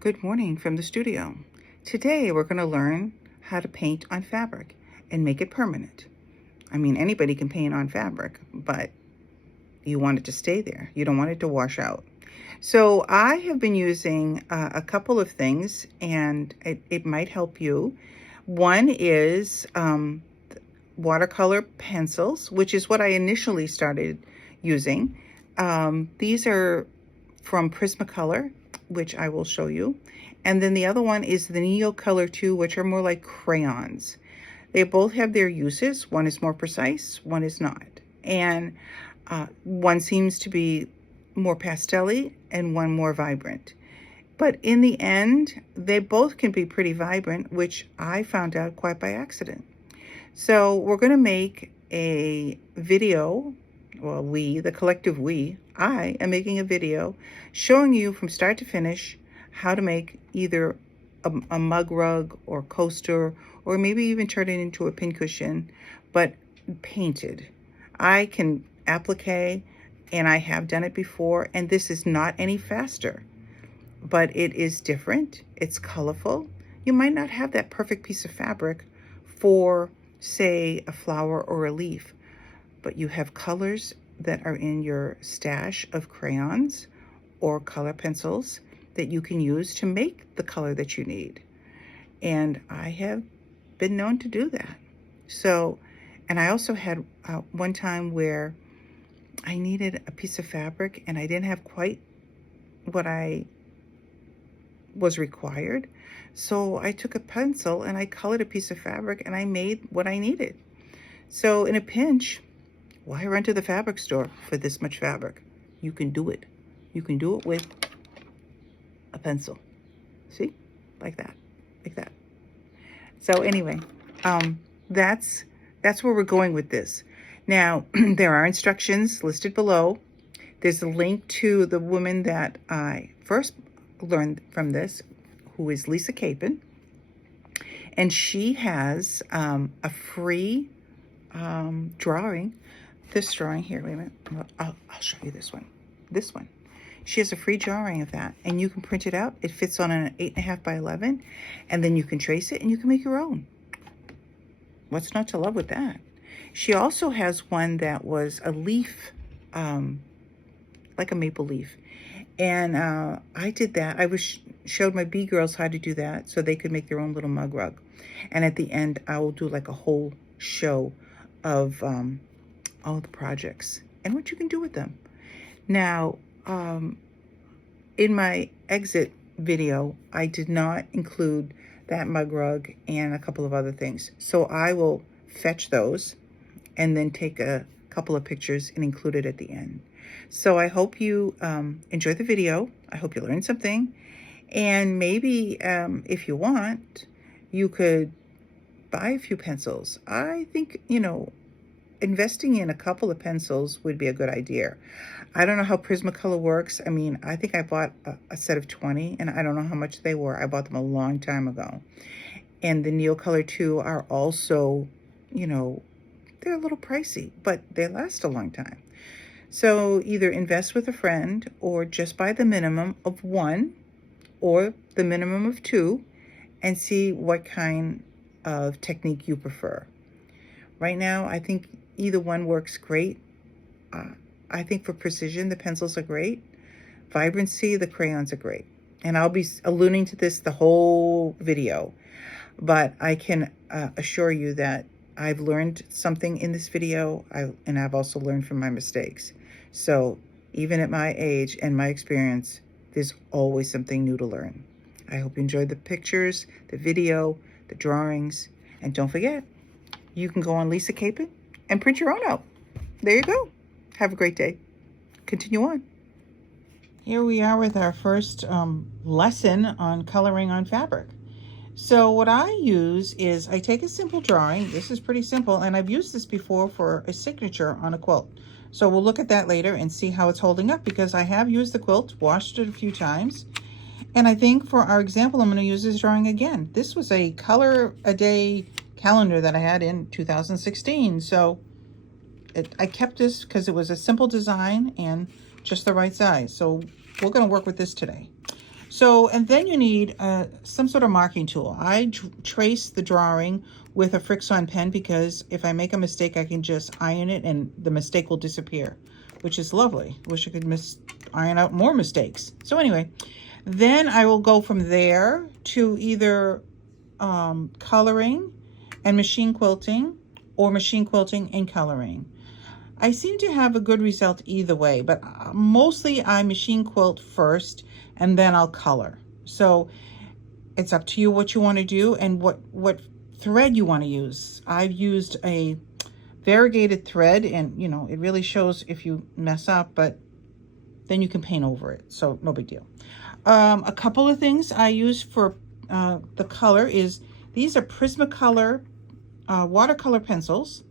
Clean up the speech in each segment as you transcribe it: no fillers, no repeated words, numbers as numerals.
Good morning from the studio. Today we're going to learn how to paint on fabric and make it permanent. I mean, anybody can paint on fabric, but you want it to stay there. You don't want it to wash out. So I have been using a couple of things, and it might help you. One is watercolor pencils, which is what I initially started using. These are from Prismacolor, which I will show you. And then the other one is the Neocolor 2, which are more like crayons. They both have their uses. One is more precise, one is not. And one seems to be more pastel-y and one more vibrant. But in the end, they both can be pretty vibrant, which I found out quite by accident. So we're going to make a video. Well, the collective I am making a video showing you from start to finish how to make either a mug rug or coaster, or maybe even turn it into a pincushion, but painted. I can applique, and I have done it before, and this is not any faster, but it is different. It's colorful. You might not have that perfect piece of fabric for, say, a flower or a leaf, but you have colors that are in your stash of crayons or color pencils that you can use to make the color that you need. And I have been known to do that. So, and I also had one time where I needed a piece of fabric and I didn't have quite what I was required. So I took a pencil and I colored a piece of fabric and I made what I needed. So in a pinch, why run to the fabric store for this much fabric? You can do it. You can do it with a pencil. See? Like that. Like that. So anyway, that's where we're going with this. Now, there are instructions listed below. There's a link to the woman that I first learned from this, who is Lisa Capon. And she has a free drawing. This drawing here, wait a minute. I'll show you this one. This one. She has a free drawing of that, and you can print it out. It fits on an 8.5 by 11, and then you can trace it and you can make your own. What's not to love with that? She also has one that was a leaf, like a maple leaf. And I did that. I showed my bee girls how to do that so they could make their own little mug rug. And at the end, I will do like a whole show of all the projects and what you can do with them. Now, in my exit video, I did not include that mug rug and a couple of other things. So I will fetch those and then take a couple of pictures and include it at the end. So I hope you enjoy the video. I hope you learned something. And maybe if you want, you could buy a few pencils. I think, investing in a couple of pencils would be a good idea. I don't know how Prismacolor works. I mean, I think I bought a set of 20, and I don't know how much they were. I bought them a long time ago. And the Neocolor 2 are also, they're a little pricey, but they last a long time. So either invest with a friend or just buy the minimum of 1 or the minimum of 2 and see what kind of technique you prefer. Right now, I think either one works great. I think for precision, the pencils are great. Vibrancy, the crayons are great. And I'll be alluding to this the whole video. But I can assure you that I've learned something in this video, and I've also learned from my mistakes. So even at my age and my experience, there's always something new to learn. I hope you enjoyed the pictures, the video, the drawings, and don't forget, you can go on Lisa Capon and print your own out. There you go. Have a great day. Continue on. Here we are with our first lesson on coloring on fabric. So what I use is I take a simple drawing. This is pretty simple, and I've used this before for a signature on a quilt. So we'll look at that later and see how it's holding up, because I have used the quilt, washed it a few times. And I think for our example, I'm going to use this drawing again. This was a color a day calendar that I had in 2016. So I kept this because it was a simple design and just the right size. So we're going to work with this today. So, and then you need some sort of marking tool. I trace the drawing with a Frixion pen because if I make a mistake, I can just iron it and the mistake will disappear, which is lovely. Wish I could iron out more mistakes. So anyway, then I will go from there to either coloring and machine quilting, or machine quilting and coloring. I seem to have a good result either way, but mostly I machine quilt first and then I'll color. So it's up to you what you want to do and what thread you want to use. I've used a variegated thread, and you know, it really shows if you mess up, but then you can paint over it, so no big deal. A couple of things I use for the color is, these are Prismacolor watercolor pencils.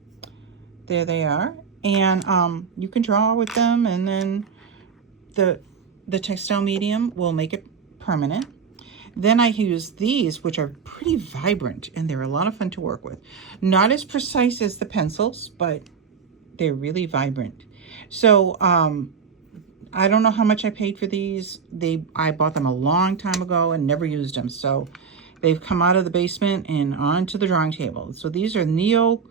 There they are. And you can draw with them, and then the textile medium will make it permanent. Then I use these, which are pretty vibrant, and they're a lot of fun to work with. Not as precise as the pencils, but they're really vibrant. So I don't know how much I paid for these. I bought them a long time ago and never used them. So they've come out of the basement and onto the drawing table. So these are Neo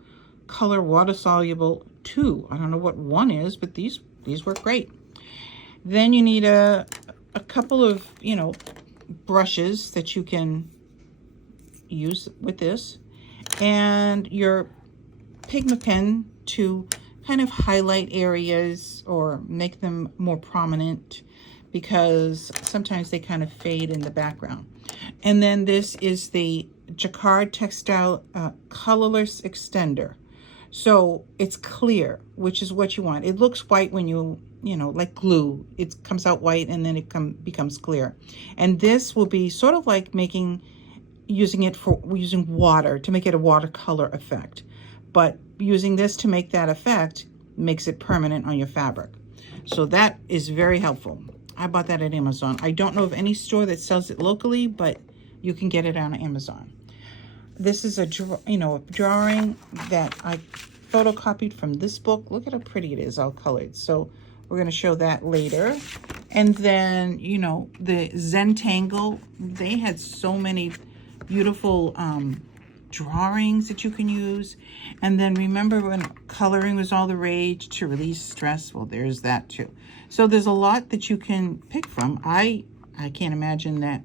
Color Water Soluble 2. I don't know what 1 is, but these work great. Then you need a couple of, you know, brushes that you can use with this, and your Pigma pen to kind of highlight areas or make them more prominent, because sometimes they kind of fade in the background. And then this is the Jacquard Textile Colorless Extender. So it's clear, which is what you want. It looks white when you know, like glue. It comes out white and then it becomes clear. And this will be sort of like using water to make it a watercolor effect. But using this to make that effect makes it permanent on your fabric. So that is very helpful. I bought that at Amazon. I don't know of any store that sells it locally, but you can get it on Amazon. This is a drawing that I photocopied from this book. Look at how pretty it is, all colored. So we're going to show that later. And then, you know, the Zentangle, they had so many beautiful drawings that you can use. And then remember when coloring was all the rage to release stress? Well, there's that too. So there's a lot that you can pick from. I can't imagine that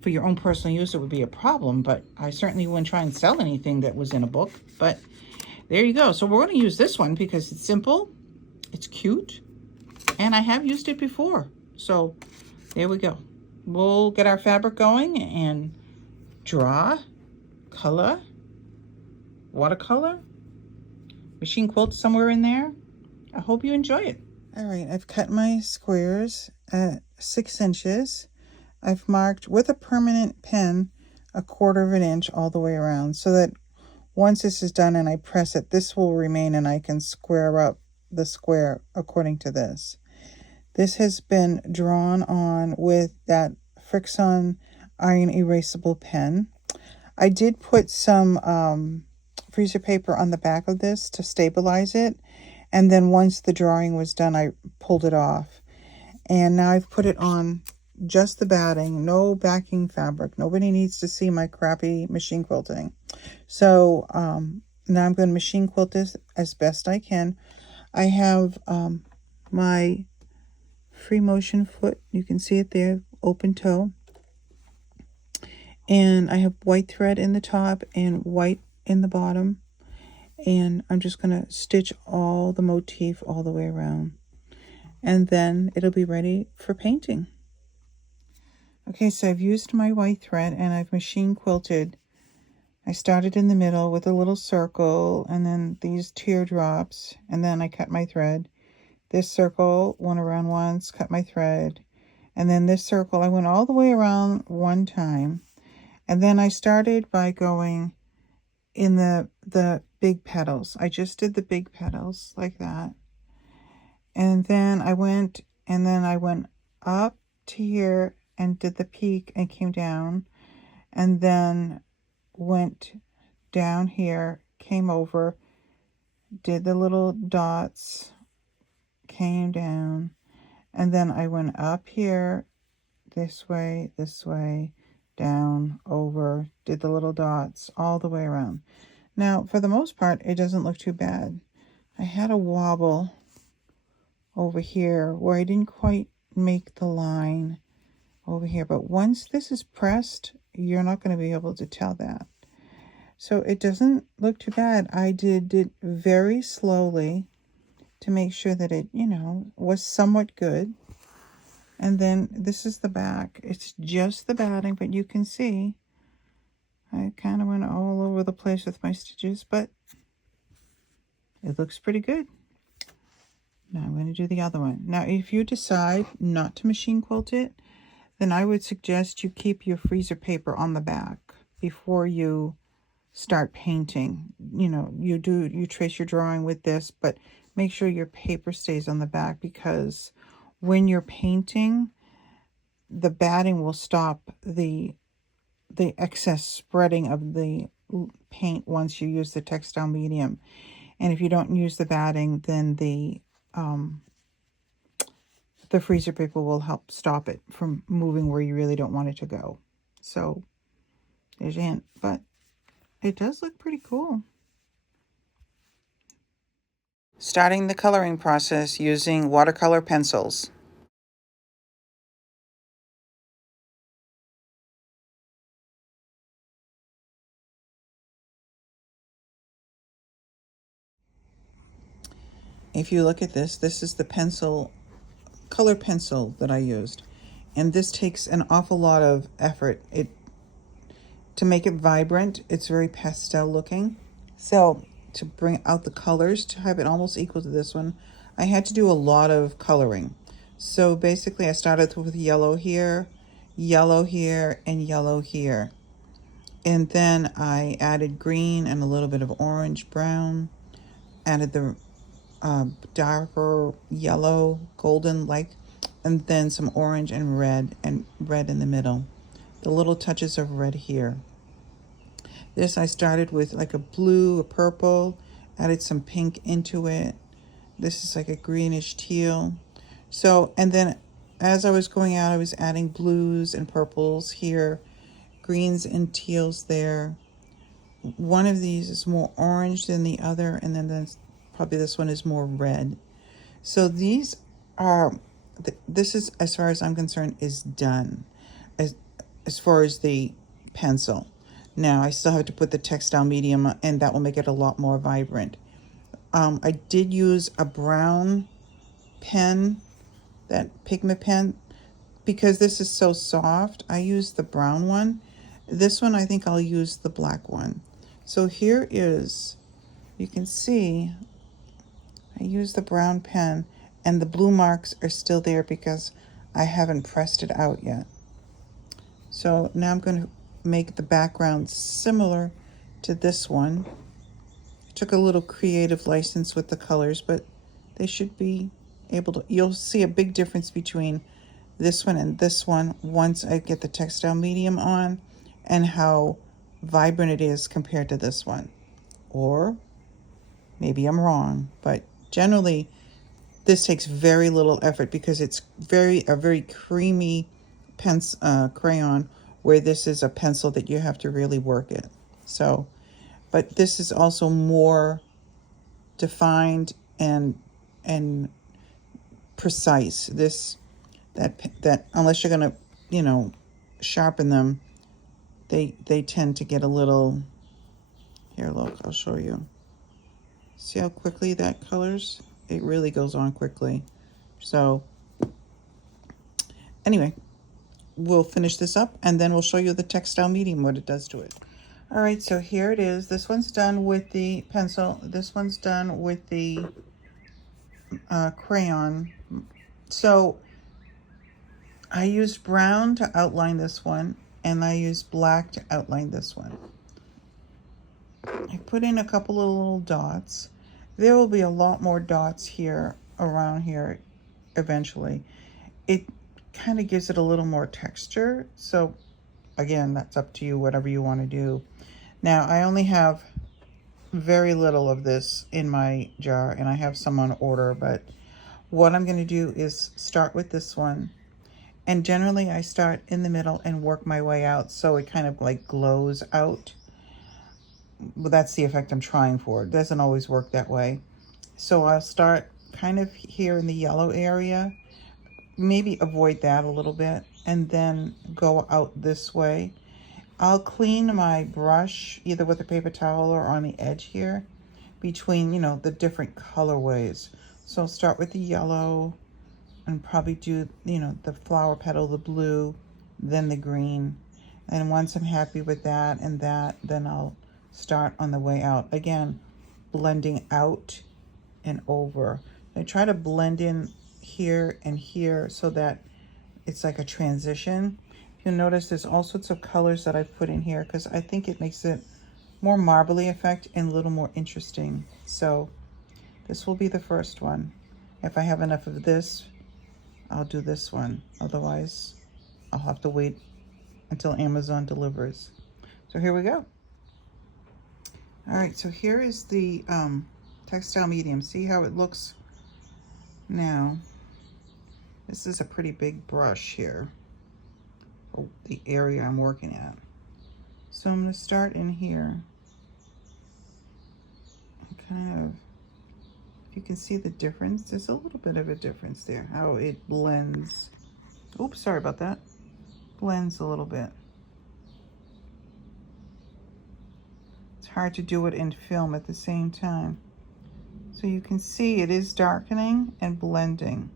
for your own personal use it would be a problem, but I certainly wouldn't try and sell anything that was in a book. But there you go. So we're going to use this one because it's simple, it's cute, and I have used it before. So there we go. We'll get our fabric going and draw, color, watercolor, machine quilt somewhere in there. I hope you enjoy it. All right, I've cut my squares at 6 inches. I've marked with a permanent pen 1/4 inch all the way around, so that once this is done and I press it, this will remain and I can square up the square according to this. This has been drawn on with that Frixion iron erasable pen. I did put some freezer paper on the back of this to stabilize it, and then once the drawing was done, I pulled it off. And now I've put it on just the batting, no backing fabric. Nobody needs to see my crappy machine quilting. So now I'm going to machine quilt this as best I can. I have my free motion foot. You can see it there, open toe. And I have white thread in the top and white in the bottom. And I'm just going to stitch all the motif all the way around. And then it'll be ready for painting. Okay, so I've used my white thread and I've machine quilted. I started in the middle with a little circle and then these teardrops, and then I cut my thread. This circle went around once, cut my thread, and then this circle I went all the way around one time. And then I started by going in the big petals. I just did the big petals like that. And then I went up to here and did the peak and came down, and then went down here, came over, did the little dots, came down, and then I went up here, this way, down, over, did the little dots all the way around. Now, for the most part, it doesn't look too bad. I had a wobble over here where I didn't quite make the line over here, but once this is pressed, you're not going to be able to tell that. So it doesn't look too bad. I did it very slowly to make sure that it, you know, was somewhat good. And then this is the back. It's just the batting, but you can see I kind of went all over the place with my stitches, but it looks pretty good. Now I'm going to do the other one. Now, if you decide not to machine quilt it, then I would suggest you keep your freezer paper on the back before you start painting. You know, you trace your drawing with this, but make sure your paper stays on the back, because when you're painting, the batting will stop the excess spreading of the paint once you use the textile medium. And if you don't use the batting, then the freezer paper will help stop it from moving where you really don't want it to go. So there's your hint, but it does look pretty cool. Starting the coloring process using watercolor pencils. If you look at this, this is the color pencil that I used. And this takes an awful lot of effort. To make it vibrant, it's very pastel looking. So to bring out the colors, to have it almost equal to this one, I had to do a lot of coloring. So basically I started with yellow here, and yellow here. And then I added green and a little bit of orange, brown, added the darker yellow, golden like, and then some orange and red in the middle. The little touches of red here. This I started with like a blue, a purple, added some pink into it. This is like a greenish teal. So, and then as I was going out, I was adding blues and purples here, greens and teals there. One of these is more orange than the other, and then probably this one is more red. So these are, this is, as far as I'm concerned, is done as far as the pencil. Now I still have to put the textile medium, and that will make it a lot more vibrant. I did use a brown pen, that pigment pen, because this is so soft. I used the brown one. This one, I think I'll use the black one. So here is, you can see, I used the brown pen, and the blue marks are still there because I haven't pressed it out yet. So now I'm going to make the background similar to this one. I took a little creative license with the colors, but they should be able to, you'll see a big difference between this one and this one once I get the textile medium on, and how vibrant it is compared to this one. Or maybe I'm wrong, but generally this takes very little effort because it's a very creamy crayon, where this is a pencil that you have to really work it. So, but this is also more defined and precise. That unless you're gonna, you know, sharpen them, they tend to get a little. Here, look, I'll show you. See how quickly that colors? It really goes on quickly. So anyway, we'll finish this up and then we'll show you the textile medium, what it does to it. All right, so here it is. This one's done with the pencil. This one's done with the crayon. So I used brown to outline this one, and I used black to outline this one. I put in a couple of little dots. There will be a lot more dots here, around here, eventually. It kind of gives it a little more texture. So again, that's up to you, whatever you want to do. Now, I only have very little of this in my jar, and I have some on order, but what I'm going to do is start with this one. And generally I start in the middle and work my way out so it kind of like glows out. Well, that's the effect I'm trying for. It doesn't always work that way. So I'll start kind of here in the yellow area, maybe avoid that a little bit, and then go out this way. I'll clean my brush either with a paper towel or on the edge here between, you know, the different colorways. So I'll start with the yellow and probably do, you know, the flower petal, the blue, then the green. And once I'm happy with that and that, then I'll start on the way out. Again, blending out and over. I try to blend in here and here so that it's like a transition. You'll notice there's all sorts of colors that I've put in here because I think it makes it more marbly effect and a little more interesting. So this will be the first one. If I have enough of this, I'll do this one. Otherwise, I'll have to wait until Amazon delivers. So here we go. All right, so here is the textile medium. See how it looks now? This is a pretty big brush here, for the area I'm working at. So I'm going to start in here. Kind of, if you can see the difference, there's a little bit of a difference there, how it blends. Oops, sorry about that. Blends a little bit. It's hard to do it in film at the same time. So you can see it is darkening and blending.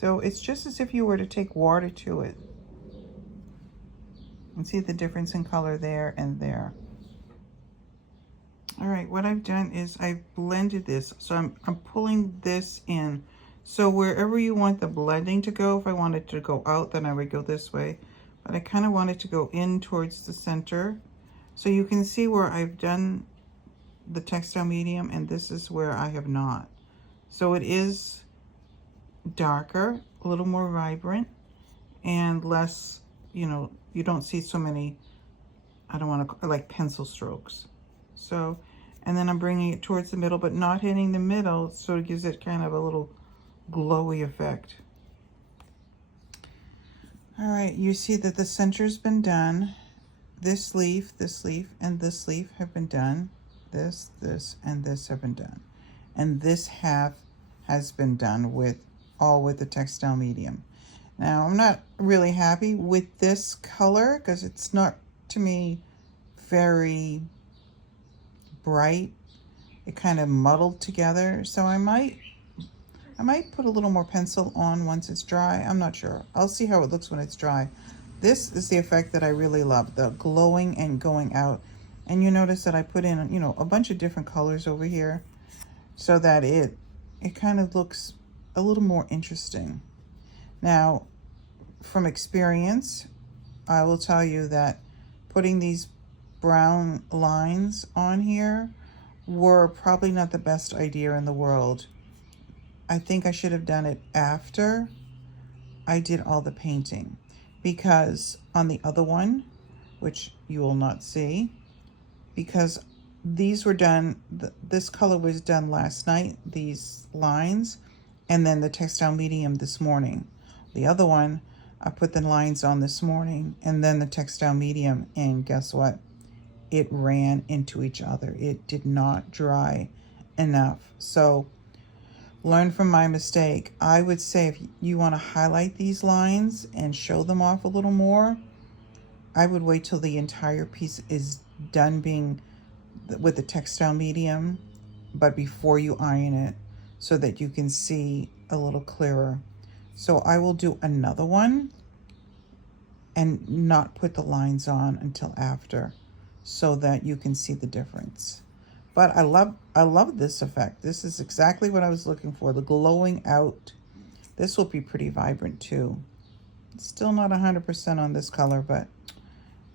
So it's just as if you were to take water to it. And see the difference in color there and there. All right, what I've done is I've blended this. So I'm pulling this in. So wherever you want the blending to go, if I wanted to go out, then I would go this way. But I kind of want it to go in towards the center. So you can see where I've done the textile medium and this is where I have not. So it is darker, a little more vibrant, and less, you know, you don't see so many, I don't want to, like pencil strokes. So, and then I'm bringing it towards the middle, but not hitting the middle, so it gives it kind of a little glowy effect. All right, you see that the center's been done. This leaf, and this leaf have been done. This, and this have been done. And this half has been done with, all with the textile medium. Now, I'm not really happy with this color because it's not, to me, very bright. It kind of muddled together. So I might put a little more pencil on once it's dry. I'm not sure. I'll see how it looks when it's dry. This is the effect that I really love, the glowing and going out. And you notice that I put in, you know, a bunch of different colors over here so that it kind of looks a little more interesting. Now, from experience, I will tell you that putting these brown lines on here were probably not the best idea in the world. I think I should have done it after I did all the painting, because on the other one, which you will not see, because these were done, this color was done last night, these lines, and then the textile medium this morning. The other one, I put the lines on this morning and then the textile medium, and guess what? It ran into each other. It did not dry enough. So learn from my mistake. I would say if you want to highlight these lines and show them off a little more, I would wait till the entire piece is done being with the textile medium, but before you iron it, so that you can see a little clearer. So I will do another one and not put the lines on until after, so that you can see the difference. But I love this effect. This is exactly what I was looking for, the glowing out. This will be pretty vibrant too. It's still not 100% on this color, but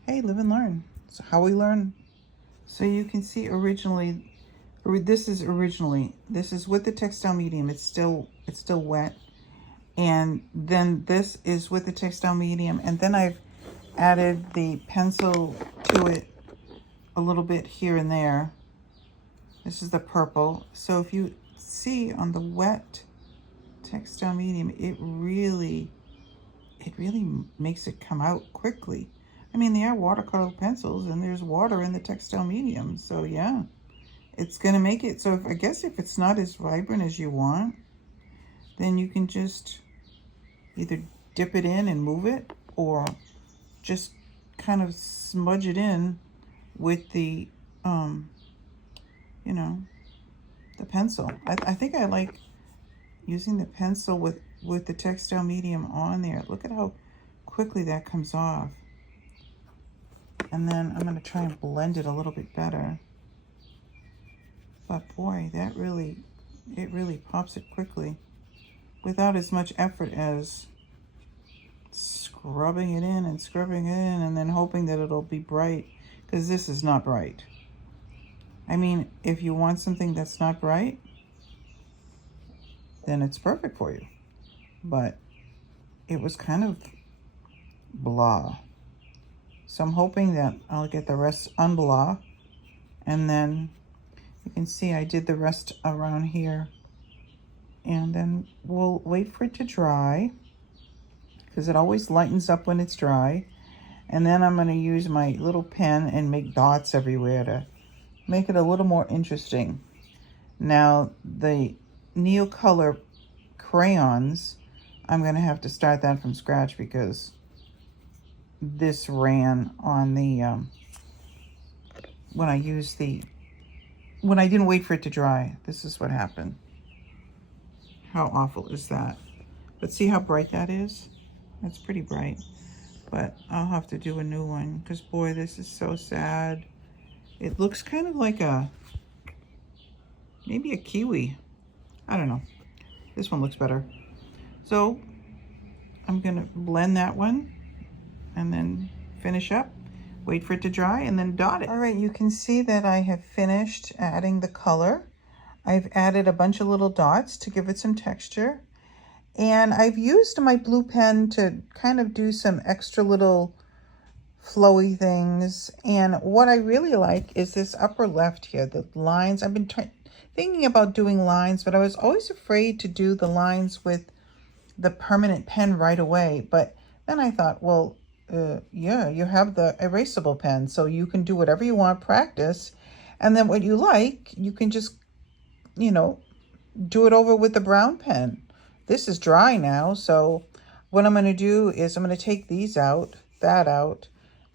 hey, live and learn. So how we learn. So you can see originally, this is with the textile medium. It's still wet. And then this is with the textile medium. And then I've added the pencil to it a little bit here and there. This is the purple. So if you see on the wet textile medium, it really makes it come out quickly. I mean, they are watercolor pencils and there's water in the textile medium. So yeah, it's gonna make it. So I guess if it's not as vibrant as you want, then you can just either dip it in and move it, or just kind of smudge it in with the, you know, the pencil. I think I like using the pencil with the textile medium on there. Look at how quickly that comes off. And then I'm going to try and blend it a little bit better. But boy, it really pops it quickly without as much effort as scrubbing it in and then hoping that it'll be bright, because this is not bright. I mean, if you want something that's not bright, then it's perfect for you. But it was kind of blah. So I'm hoping that I'll get the rest unblah. And then you can see I did the rest around here. And then we'll wait for it to dry, because it always lightens up when it's dry. And then I'm going to use my little pen and make dots everywhere to make it a little more interesting. Now, the Neocolor crayons, I'm going to have to start that from scratch, because this ran on the, when I didn't wait for it to dry. This is what happened. How awful is that? But see how bright that is? That's pretty bright. But I'll have to do a new one, because boy, this is so sad. It looks kind of like maybe a kiwi. I don't know. This one looks better. So I'm gonna blend that one and then finish up, wait for it to dry, and then dot it. All right, you can see that I have finished adding the color. I've added a bunch of little dots to give it some texture. And I've used my blue pen to kind of do some extra little flowy things. And what I really like is this upper left here, the lines. I've been thinking about doing lines, but I was always afraid to do the lines with the permanent pen right away. But then I thought, well, yeah, you have the erasable pen, so you can do whatever you want, practice. And then what you like, you can just, you know, do it over with the brown pen. This is dry now, so what I'm going to do is I'm going to take these out, that out,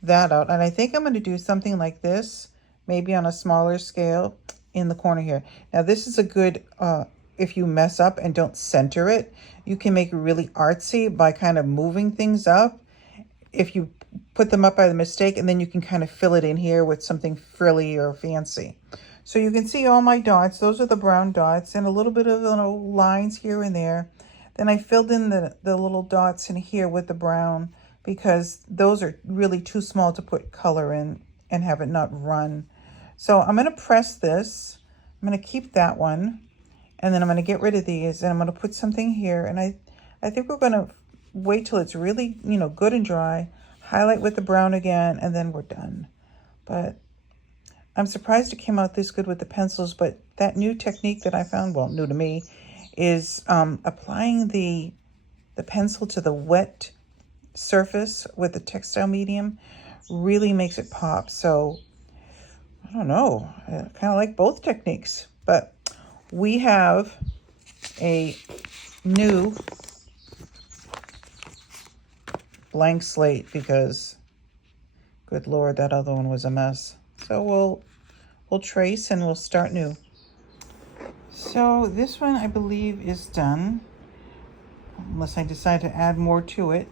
that out, and I think I'm going to do something like this, maybe on a smaller scale in the corner here. Now this is a good, if you mess up and don't center it, you can make it really artsy by kind of moving things up. If you put them up by the mistake, and then you can kind of fill it in here with something frilly or fancy. So you can see all my dots. Those are the brown dots, and a little bit of lines here and there. Then I filled in the little dots in here with the brown, because those are really too small to put color in and have it not run. So I'm going to press this. I'm going to keep that one, and then I'm going to get rid of these, and I'm going to put something here. And I think we're going to wait till it's really, you know, good and dry, highlight with the brown again, and then we're done. But I'm surprised it came out this good with the pencils. But that new technique that I found, well, new to me, is applying the pencil to the wet surface with the textile medium really makes it pop. So I don't know, I kind of like both techniques. But we have a new blank slate, because good Lord, that other one was a mess. So we'll trace and we'll start new. So this one I believe is done, unless I decide to add more to it.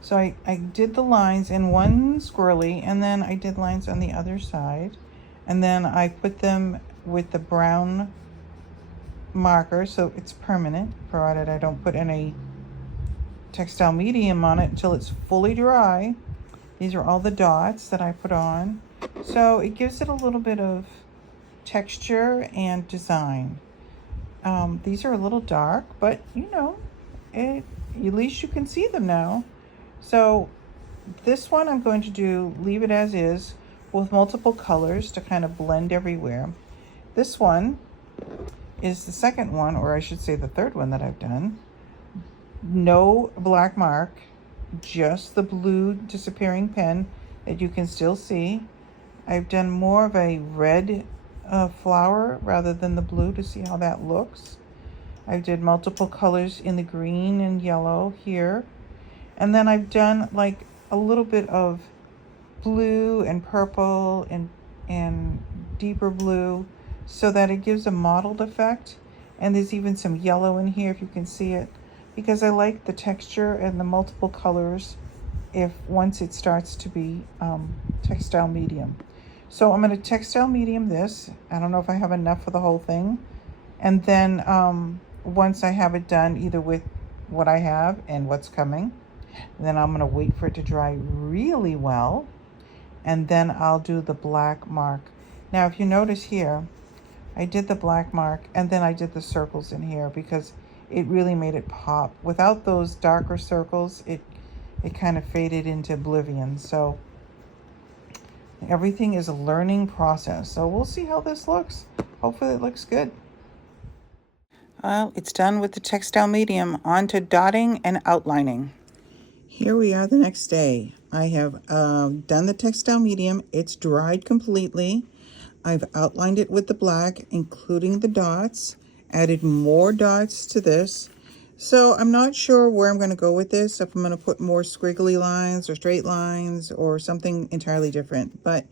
So I did the lines in one squirrely, and then I did lines on the other side, and then I put them with the brown marker so it's permanent, provided I don't put any textile medium on it until it's fully dry. These are all the dots that I put on, so it gives it a little bit of texture and design. These are a little dark, but you know, at least you can see them now. So this one I'm going to leave it as is with multiple colors to kind of blend everywhere. This one is the second one, or I should say the third one that I've done. No black mark, just the blue disappearing pen that you can still see. I've done more of a red flower rather than the blue to see how that looks. I did multiple colors in the green and yellow here. And then I've done like a little bit of blue and purple and deeper blue so that it gives a mottled effect. And there's even some yellow in here if you can see it, because I like the texture and the multiple colors if once it starts to be textile medium. So I'm going to textile medium this. I don't know if I have enough for the whole thing. And then once I have it done, either with what I have and what's coming, then I'm going to wait for it to dry really well. And then I'll do the black mark. Now, if you notice here, I did the black mark and then I did the circles in here because it really made it pop. Without those darker circles, it kind of faded into oblivion. So everything is a learning process. So we'll see how this looks. Hopefully it looks good. Well, it's done with the textile medium. On to dotting and outlining. Here we are the next day. I have done the textile medium. It's dried completely. I've outlined it with the black, including the dots, added more dots to this. So I'm not sure where I'm going to go with this, if I'm going to put more squiggly lines or straight lines or something entirely different. But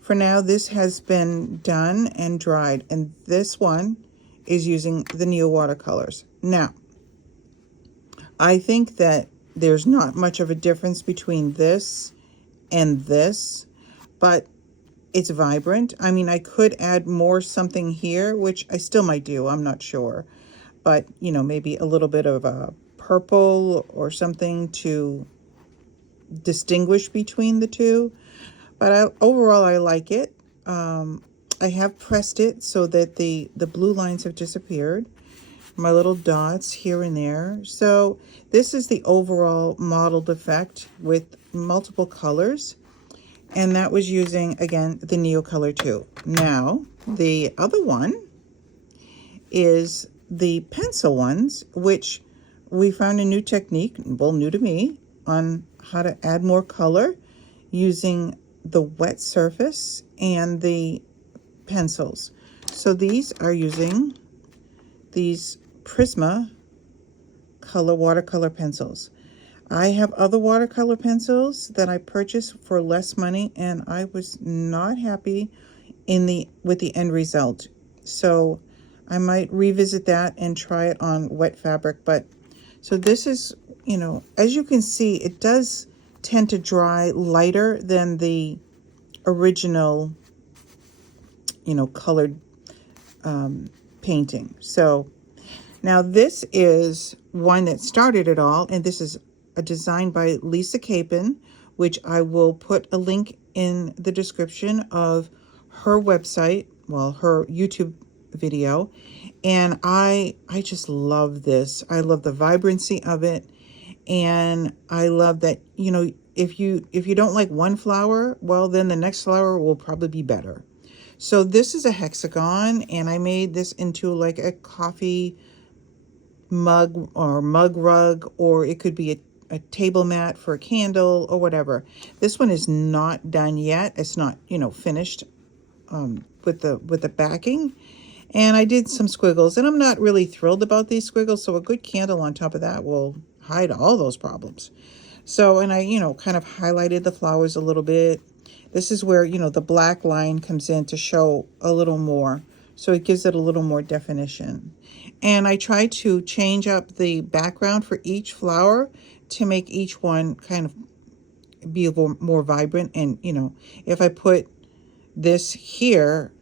for now, this has been done and dried, and this one is using the Neo watercolors. Now, I think that there's not much of a difference between this and this, but it's vibrant. I mean, I could add more something here, which I still might do, I'm not sure. But, you know, maybe a little bit of a purple or something to distinguish between the two. But overall, I like it. I have pressed it so that the blue lines have disappeared. My little dots here and there. So this is the overall modeled effect with multiple colors. And that was using, again, the Neo Color 2. Now, the other one is the pencil ones, which we found a new technique, well, new to me, on how to add more color using the wet surface and the pencils. So these are using these Prisma color watercolor pencils. I have other watercolor pencils that I purchased for less money, and I was not happy with the end result. So I might revisit that and try it on wet fabric. But so this is, you know, as you can see, it does tend to dry lighter than the original, you know, colored painting. So now this is one that started it all, and this is a design by Lisa Capon, which I will put a link in the description of her website, well, her YouTube video. And I just love this. I love the vibrancy of it, and I love that, you know, if you don't like one flower, well, then the next flower will probably be better. So this is a hexagon, and I made this into like a coffee mug or mug rug, or it could be a table mat for a candle or whatever. This one is not done yet. It's not, you know, finished with the backing. And I did some squiggles, and I'm not really thrilled about these squiggles, so a good candle on top of that will hide all those problems. So, and I, you know, kind of highlighted the flowers a little bit. This is where, you know, the black line comes in to show a little more. So it gives it a little more definition. And I tried to change up the background for each flower to make each one kind of be a little more vibrant. And, you know, if I put this here,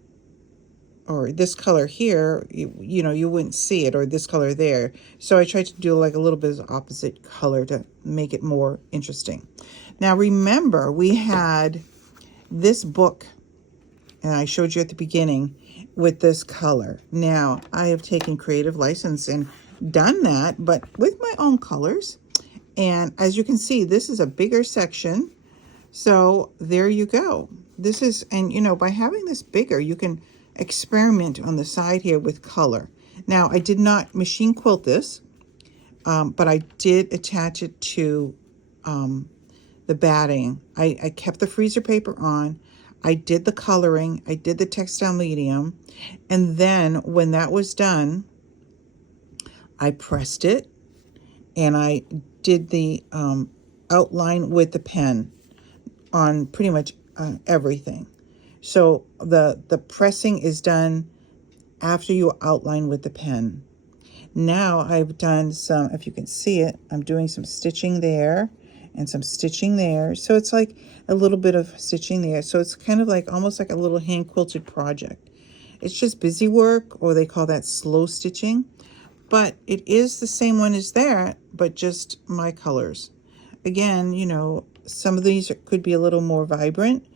or this color here, you know, you wouldn't see it, or this color there. So I tried to do like a little bit of opposite color to make it more interesting. Now remember, we had this book, and I showed you at the beginning, with this color. Now I have taken creative license and done that, but with my own colors. And as you can see, this is a bigger section. So there you go. This is, and you know, by having this bigger, you can experiment on the side here with color. Now, I did not machine quilt this, but I did attach it to the batting. I kept the freezer paper on. I did the coloring. I did the textile medium. And then when that was done, I pressed it and I did the outline with the pen on pretty much everything. So the pressing is done after you outline with the pen. Now I've done some, if you can see it, I'm doing some stitching there and some stitching there. So it's like a little bit of stitching there. So it's kind of like almost like a little hand quilted project. It's just busy work, or they call that slow stitching. But it is the same one as that, but just my colors. Again, you know, some of these could be a little more vibrant,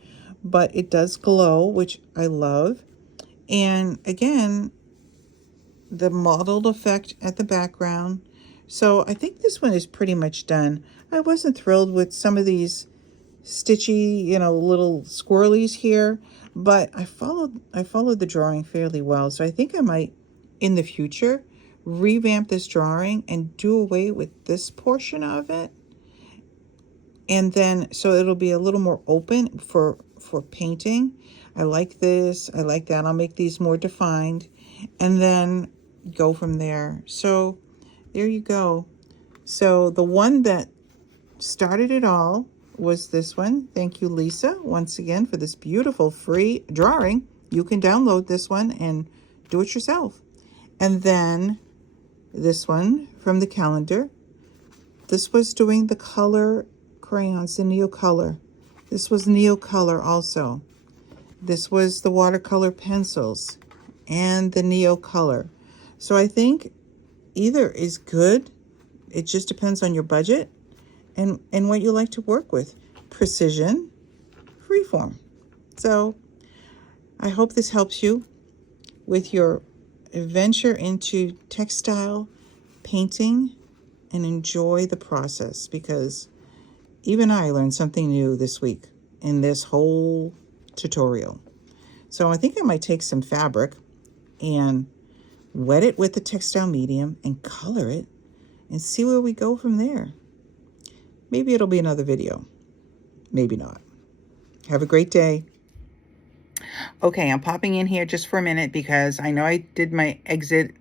but it does glow, which I love. And again, the mottled effect at the background. So I think this one is pretty much done. I wasn't thrilled with some of these stitchy, you know, little squirrelies here, but I followed the drawing fairly well. So I think I might, in the future, revamp this drawing and do away with this portion of it. And then, so it'll be a little more open for painting. I like this, I like that. I'll make these more defined and then go from there. So there you go. So the one that started it all was this one. Thank you, Lisa, once again for this beautiful free drawing. You can download this one and do it yourself. And then this one from the calendar. This was doing the color crayons, the Neocolor. This was Neocolor also. This was the watercolor pencils and the Neocolor. So I think either is good. It just depends on your budget and what you like to work with. Precision, freeform. So I hope this helps you with your adventure into textile painting, and enjoy the process, because even I learned something new this week in this whole tutorial. So I think I might take some fabric and wet it with the textile medium and color it and see where we go from there. Maybe it'll be another video. Maybe not. Have a great day. Okay, I'm popping in here just for a minute because I know I did my exit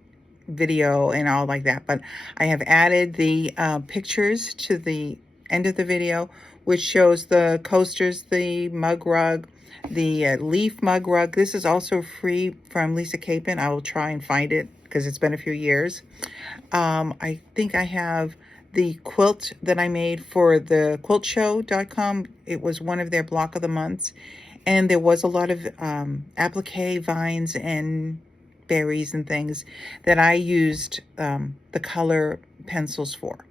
video and all like that, but I have added the pictures to the end of the video, which shows the coasters, the mug rug, the leaf mug rug. This is also free from Lisa Capon. I will try and find it because it's been a few years. I think I have the quilt that I made for the quiltshow.com. It was one of their block of the months, and there was a lot of applique vines and berries and things that I used the color pencils for.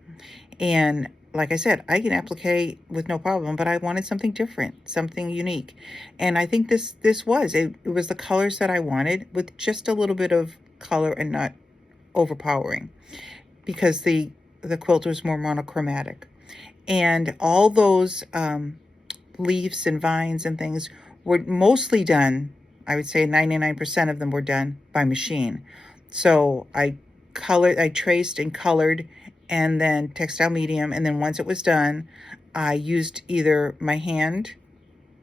And like I said, I can applique with no problem, but I wanted something different, something unique. And I think this was it was the colors that I wanted, with just a little bit of color and not overpowering, because the quilt was more monochromatic. And all those leaves and vines and things were mostly done, I would say 99% of them were done by machine. So I traced and colored, and then textile medium, and then once it was done, I used either my hand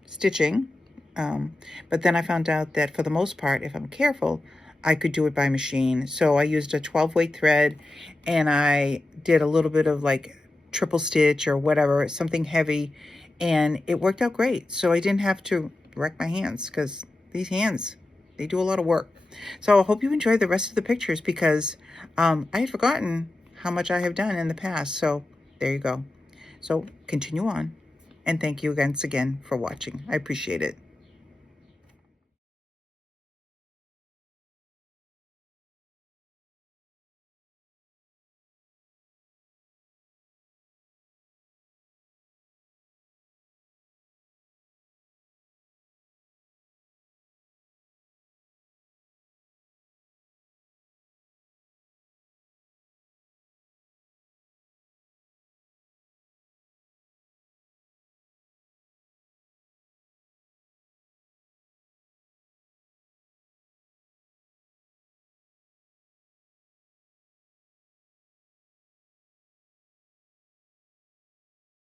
stitching, but then I found out that for the most part, if I'm careful, I could do it by machine. So I used a 12 weight thread, and I did a little bit of like triple stitch or whatever, something heavy, and it worked out great. So I didn't have to wreck my hands, because these hands, they do a lot of work. So I hope you enjoy the rest of the pictures, because I had forgotten how much I have done in the past. So there you go. So continue on, and thank you once again for watching. I appreciate it.